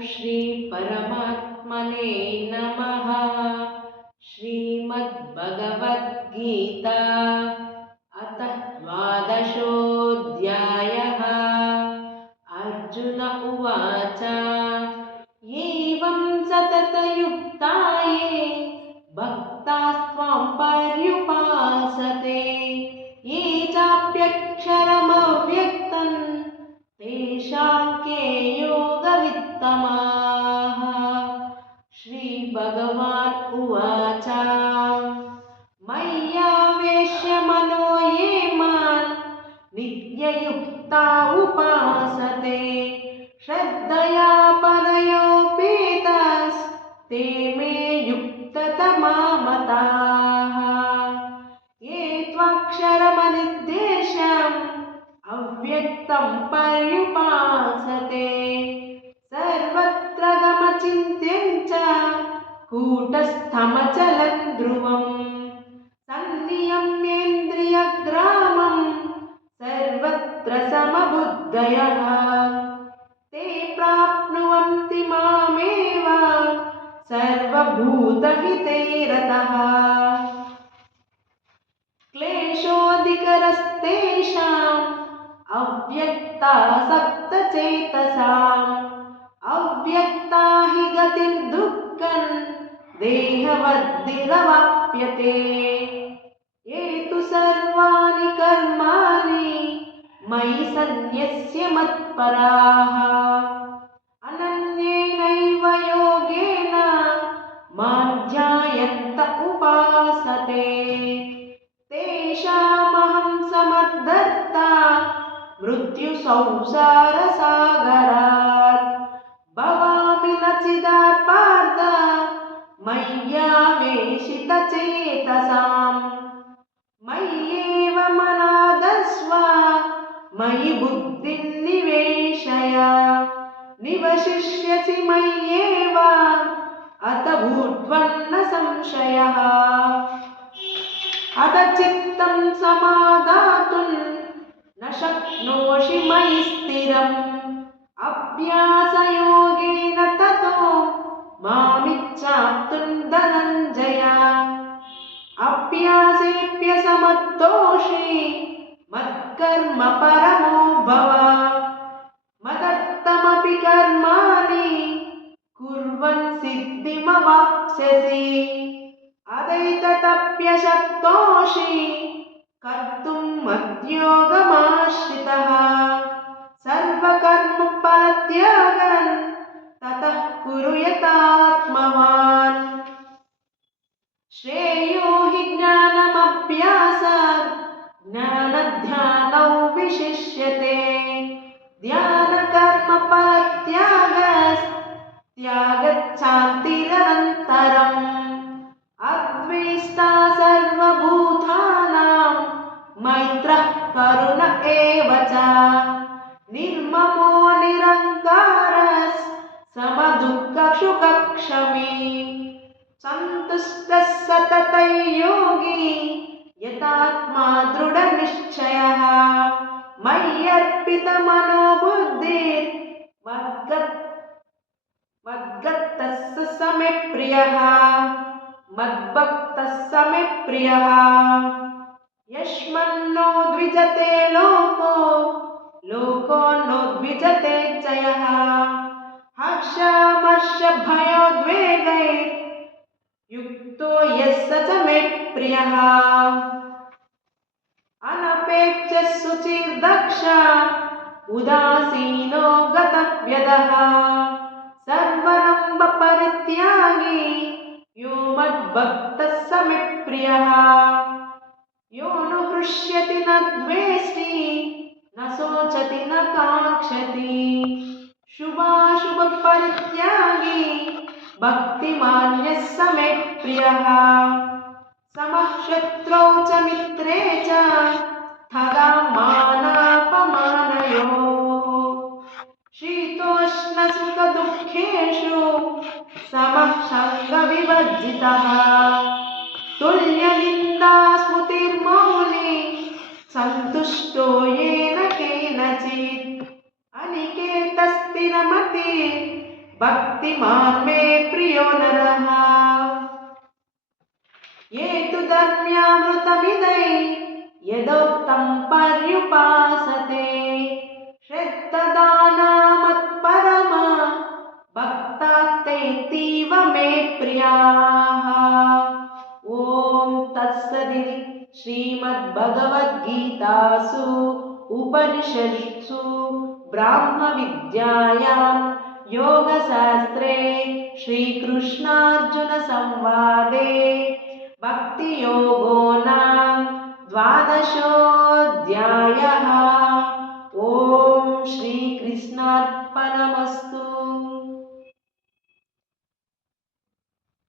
श्री परमात्मने नमः। श्रीमद्भगवद्गीता अथ द्वादशोऽध्यायः। अर्जुन उवाच एवं सततयुक्ताये भक्तास्त्वां पर्युपासते ये चाप्यक्षरमव्यक्तं तेषां के योगवित्तमाः। श्रीभगवान् उवाच मय्यावेश्य मनो ये मां नित्ययुक्ता उपासते श्रद्धया परयोपेतास्ते मे युक्ततमा मताः। ये त्वाक्षरमनिर्देशम् अव्यक्तं पर्युपासते सर्वत्र गमचिन्त्यं च कूटस्थमचलं ध्रुवम् सन्नियम्येन्द्रियग्रामं सर्वत्र समबुद्धयः ते प्राप्नुवन्ति मामेव सर्वभूतहिते रतः। क्लेशोऽधिकरस्तेषाम् अव्यक्तासक्तचेतसाम् अव्यक्ता हि गतिर्दुःखं देहवद्भिरवाप्यते। ये तु सर्वाणि कर्माणि मयि सन्न्यस्य मत्पराः अनन्येनैव योगेन मां ध्यायन्त उपासते तेषामहं समद्धर्ता मृत्युसंसारसागरात् भवामि न चिदा पार्थ मय्यावेशितचेतसाम् मय्येव मनादस्व मयि बुद्धिं निवेशय निवशिष्यसि मय्येव अत ऊर्ध्वं न संशयः। अथ चित्तं समादातुं न शक्नोषि मयि स्थिरम् अभ्यासयोगेन ततो मामिच्छाप्तुं धनञ्जय। अभ्यासेऽप्यसमर्थोषि मत्कर्म परमो भव मदर्थमपि कर्माणि कुर्वन् सिद्धिमवाप्स्यसि। अदैतदप्यशक्तोषि कर्तुं मद्योगमाश्रितः सर्वकर्मफलत्यागं ततः कुरु यतात्मवान्। श्रेयो हि ज्ञानमभ्यासात् ज्ञानध्यानौ विशिष्यते ध्यानकर्मफलत्यागस्त्यागच्छान्तिरनन्तरम् अद्वेष्टा सर्वभूतानां मैत्रः करुण एव च निर्ममो निरङ्कारः समदुःखसुखक्षमी सन्तुष्टः सततं योगी यतात्मा दृढनिश्चयः मय्यर्पितमनो बुद्धिर्मद्गतः स मे प्रियः मद्भक्तः स मे प्रियः। यस्मान्नो द्विजते लोको लोको नो द्विजते च यः हर्षामर्षभयोद्वेगैर्युक्तो यः स च मे प्रियः। अनपेक्षः शुचिर्दक्षः उदासीनो गतव्यदः सर्वारम्भपरित्यागी यो मद्भक्तः स मे प्रियः। यो न हृष्यति न द्वेष्टि न शोचति न काङ्क्षति शुभाशुभपरित्यागी भक्तिमान्यः स मे प्रियः। समः शत्रौ च मित्रे च तथा मानापमानयोः शीतोष्णसुखदुःखेषु समः सङ्गविवर्जितः तुल्यनिन्दास्मृतिर्मौनी सन्तुष्टो येन केनचित् अनिकेतस्थिरमतिः भक्तिमान् मे प्रियो नरः ये तु धर्म्यामृतमिदै यदोक्तं पर्युपासते श्रद्धदानमत्परमा भक्तास्तेतीव मे प्रियाः। ॐ तत्सदिति श्रीमद्भगवद्गीतासु उपनिषत्सु ब्रह्मविद्यायां योगशास्त्रे श्रीकृष्णार्जुनसंवादे भक्तियोगो नाम द्वादशोऽध्यायः।